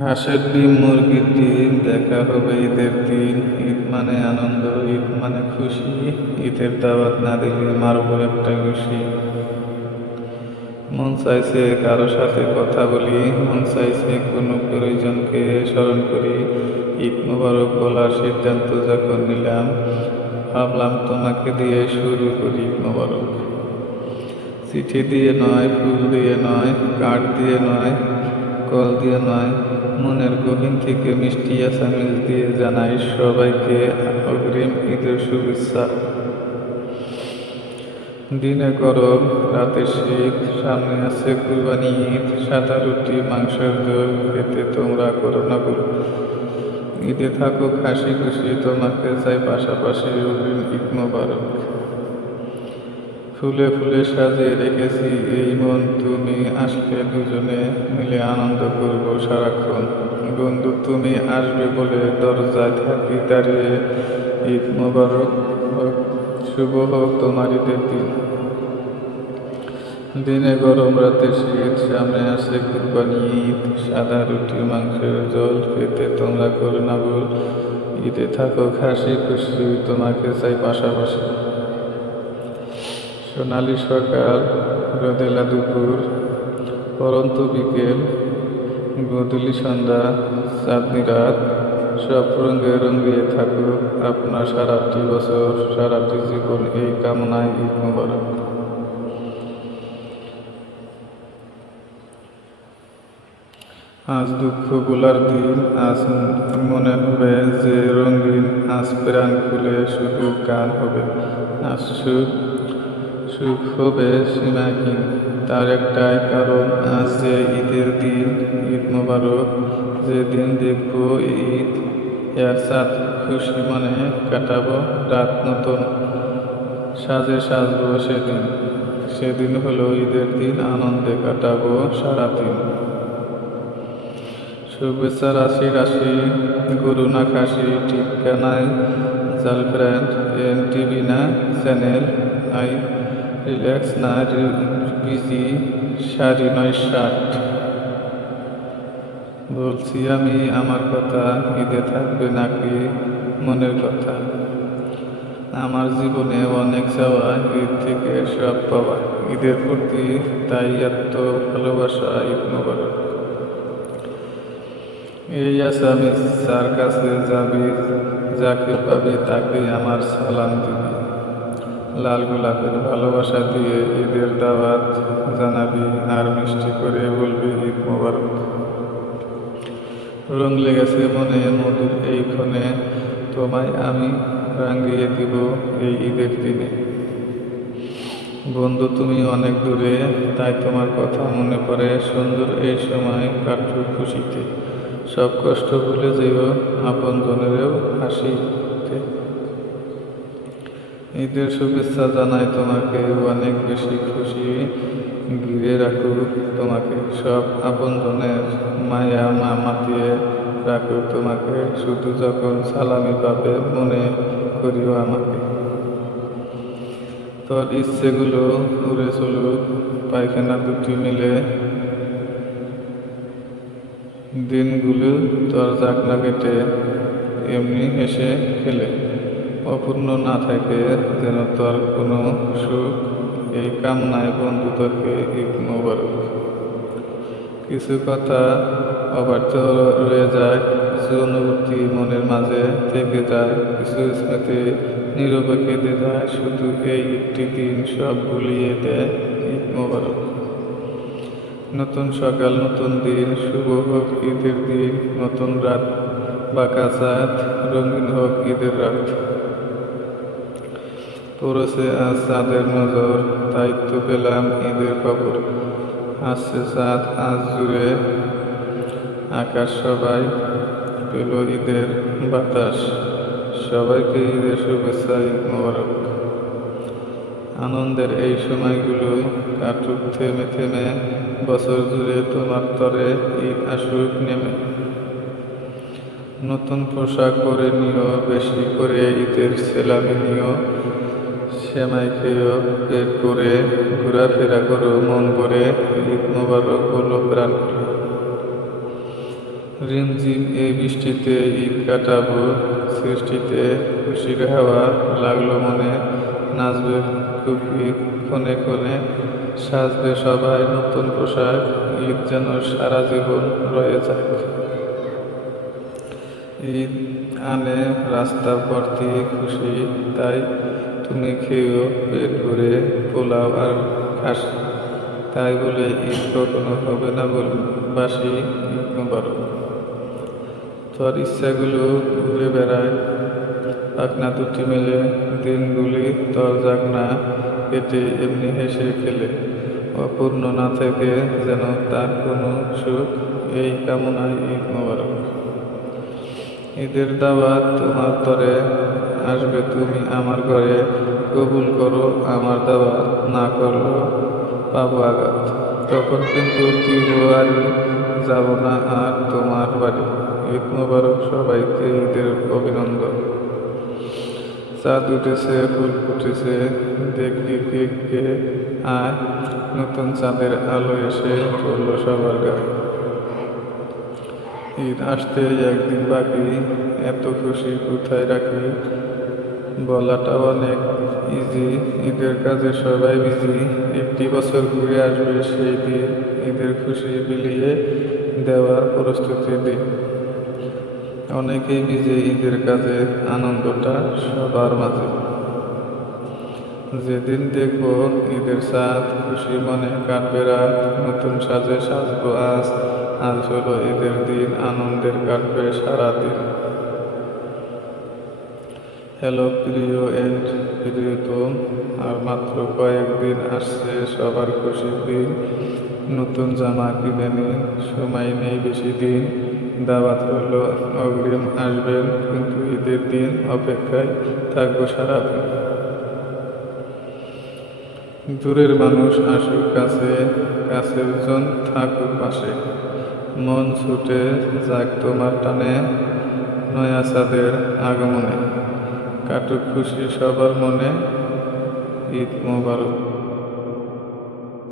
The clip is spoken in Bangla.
হাঁসের ডিম, মুরগির ডিম, দেখা হবে ঈদের দিন। ঈদ মানে আনন্দ, ঈদ মানে খুশি। ঈদের দাওয়াত না দিলে মারবো একটা খুশি। মন চাইছে কারো সাথে কথা বলি, মন চাইছে কোনো প্রয়োজনকে স্মরণ করি। ঈদ মোবারক বলার সিদ্ধান্ত যখন নিলাম, ভাবলাম তোমাকে দিয়ে শুরু করি ঈদ মোবারক। চিঠি দিয়ে নয়, ফুল দিয়ে নয়, কার্ড দিয়ে নয়, কল দিয়ে নয়, মনের গহীন থেকে মিষ্টি এসএমএস দিয়ে জানাই সবাইকে অগ্রিম ঈদের শুভেচ্ছা। দিনে গরম, রাতে শীত, সামনে আছে কুরবানি ঈদ। সাদা রুটি, মাংসের ঝোল খেতে তোমরা করো না ভুল। ঈদে থাকুক হাসি খুশি, তোমাকে চাই পাশাপাশি অগ্রিম ঈদ মোবারক। ফুলে ফুলে সাজিয়ে রেখেছি এই মন, তুমি আসলে দুজনে মিলে আনন্দ করব সারাক্ষণ। বন্ধু তুমি আসবে বলে দরজায় থাকি দাঁড়িয়ে। ঈদ মোবারক হোক, শুভ হোক তোমার ঈদের দিন। দিনে গরম, রাতে শীত, সামনে আসে কুরবানি ঈদ। সাদা রুটি, মাংসের ঝোল খেতে তোমরা করো না ভুল। ঈদে থাকো হাসি খুশি, তোমাকে চাই পাশাপাশি। সোনালি সকাল, রোদেলা দুপুর, পরন্ত বিকেল, গোধূলি সন্ধ্যা, চাঁদনি রাত, সব রঙে রঙিয়ে থাকুক আপনার সারাটি বছর, সারাটি জীবন, এই কামনায় ঈদ মোবারক। আজ দুঃখ ভোলার দিন, আজ মনে হবে যে রঙিন, আজ প্রাণ খুলে শুধু গান হবে। আজ সুখ সুখ হবে সীমাহীন, তার একটাই কারণ আজ যে ঈদের দিন। ঈদ মোবারক, যেদিন দেখব ঈদ এর চাঁদ, খুশি মনে কাটাবো রাত, নতুন সাজে সাজবো সেদিন। সেদিন হলো ঈদের দিন, আনন্দে কাটাবো সারাদিন। শুভেচ্ছা রাশি রাশি, গরু না খাসি, ঠিকানায় গার্লফ্রেন্ড, এনটিভি না চ্যানেল আই, রিল্যাক্স না বিজি, শাড়ি নয় শার্ট। বলছি আমি আমার কথা, ঈদে থাকবে নাকি মনের কথা। আমার জীবনে অনেক চাওয়া, ঈদ থেকে সব পাওয়া। ঈদের প্রতি তাই এত ভালোবাসা, ঈদ মোবারক। এই আসামি যার কাছে যাবি, যাকে পাবি তাকে আমার সালাম দিবি। লাল গোলাপের ভালোবাসা দিয়ে ঈদের দাওয়াত জানাবি, আর মিষ্টি করে বলবি ঈদ মোবারক। রং লেগেছে মনে মধুর এই ক্ষণে, তোমায় আমি রাঙিয়ে দিব এই ঈদের দিনে। বন্ধু তুমি অনেক দূরে, তাই তোমার কথা মনে পড়ে। সুন্দর এই সময় কাটুক খুশিতে, সব কষ্ট ভুলে যেও আপন জনেরও হাসিতে। ঈদের শুভেচ্ছা জানাই তোমাকে, অনেক বেশি খুশি ঘিরে রাখুক তোমাকে। সব আপন জনের মায়া মাতিয়ে রাখুক তোমাকে। শুধু যখন সালামি পাবে মনে করিও আমাকে। তোর ইচ্ছেগুলো উড়ে চলুক পায়খানা দুটি মিলে, দিনগুলো তোর যাক না কেটে এমনি হেসে খেলে। অপূর্ণ না থাকে যেন তোর কোনো সুখ, এই কামনায় বন্ধু তোকে ঈদ মোবারক। কিছু কথা অবাধ্য রয়ে যায়, কিছু অনুভূতি মনের মাঝে থেকে যায়, কিছু স্মৃতি নীরবে কেঁদে যায়। শুধু এই একটি দিন সব ভুলিয়ে দেয় ঈদ মোবারক। নতুন সকাল, নতুন দিন, শুভ হোক ঈদের দিন। নতুন রাত, বাঁকা চাঁদ, রঙিন হোক ঈদের রাত। পড়েছে আজ চাঁদের নজর, তাই তো পেলাম ঈদের খবর। আসছে চাঁদ আজ জুড়ে আকাশ, সবাই পেল ঈদের বাতাস। সবাইকে ঈদের শুভেচ্ছা, ঈদ মোবারক। আনন্দের এই সময়গুলো কাটুক থেমে থেমে, বছর জুড়ে তোমার তরে ঈদ আসুক নেমে। নতুন পোশাক পরে নিও, বেশি করে ঈদের সেলামি নিও। সেমাই খেয়েও পেট করে, ঘোরাফেরা করো মন ভরে। ঈদ মোবারক বলো প্রাণ খুলে। রিমঝিম এই বৃষ্টিতে ঈদ কাটাবো, সৃষ্টিতে খুশির হাওয়া লাগলো মনে, নাচবে খুকি ক্ষণে ক্ষণে, সাজবে সবাই নতুন পোশাক, ঈদ যেন সারা জীবন রয়ে যাক। ঈদ আনে রাস্তা ভর্তি খুশি, তাই তুমি খেয়েও পেট ভরে পোলাও আর খাসি, তাই বলে ঈদ কখনো হবে না বাসি, ঈদ মোবারক। তোর ইচ্ছাগুলো ঘুরে বেড়ায় পাখনা দুটি মেলে, দিনগুলি তোর যাক না কেটে এমনি হেসে খেলে, অপূর্ণ না থেকে যেন তার কোনো সুখ, এই কামনায় ঈদ মোবারক। ঈদের দাওয়াত তোমার তরে, আসবে তুমি আমার ঘরে, কবুল করো আমার দাওয়াত, না করলো পাবো আঘাত, তখন কিন্তু দ্বিতীয়বারই যাব না আর তোমার বাড়ি। ঈদ মোবারক সবাইকে, ঈদের অভিনন্দন। চাঁদ উঠেছে, ফুল ফুটেছে, দেখবি কে আয়, নতুন চাঁদের আলো এসে পড়লো সবার গায়ে। ঈদ আসতে একদিন বাকি, এত খুশি কোথায় রাখি, বলাটা অনেক ইজি, ঈদের কাজে সবাই বিজি, একটি বছর ঘুরে আসবে সেই দিন, ঈদের খুশি বিলিয়ে দেওয়ার প্রস্তুতি দিন। অনেকেই বিজে ঈদের কাজে, আনন্দটা সবার মাঝে, যেদিন দেখব ঈদের চাঁদ, খুশি মনে কাটবে রাত, নতুন সাজে সাজবো আজ, আজ হলো ঈদের দিন, আনন্দের কাটবে সারাদিন। হ্যালো প্রিয় এন্ড প্রিয়তম, আর মাত্র কয়েকদিন আসছে সবার খুশির দিন, নতুন জামা কিনে নিন, সময় নেই বেশি দিন, দাওয়াত হলো অগ্রিম আসবেন, কিন্তু ঈদের দিন অপেক্ষায় থাকবো সারাদিন। দূরের মানুষ আসুক কাছে, কাছের জন থাকুক পাশে, মন ছুটে যাক তোমার টানে, নয়া চাঁদের আগমনে, কাটুক খুশি সবার মনে, ঈদ মোবারক।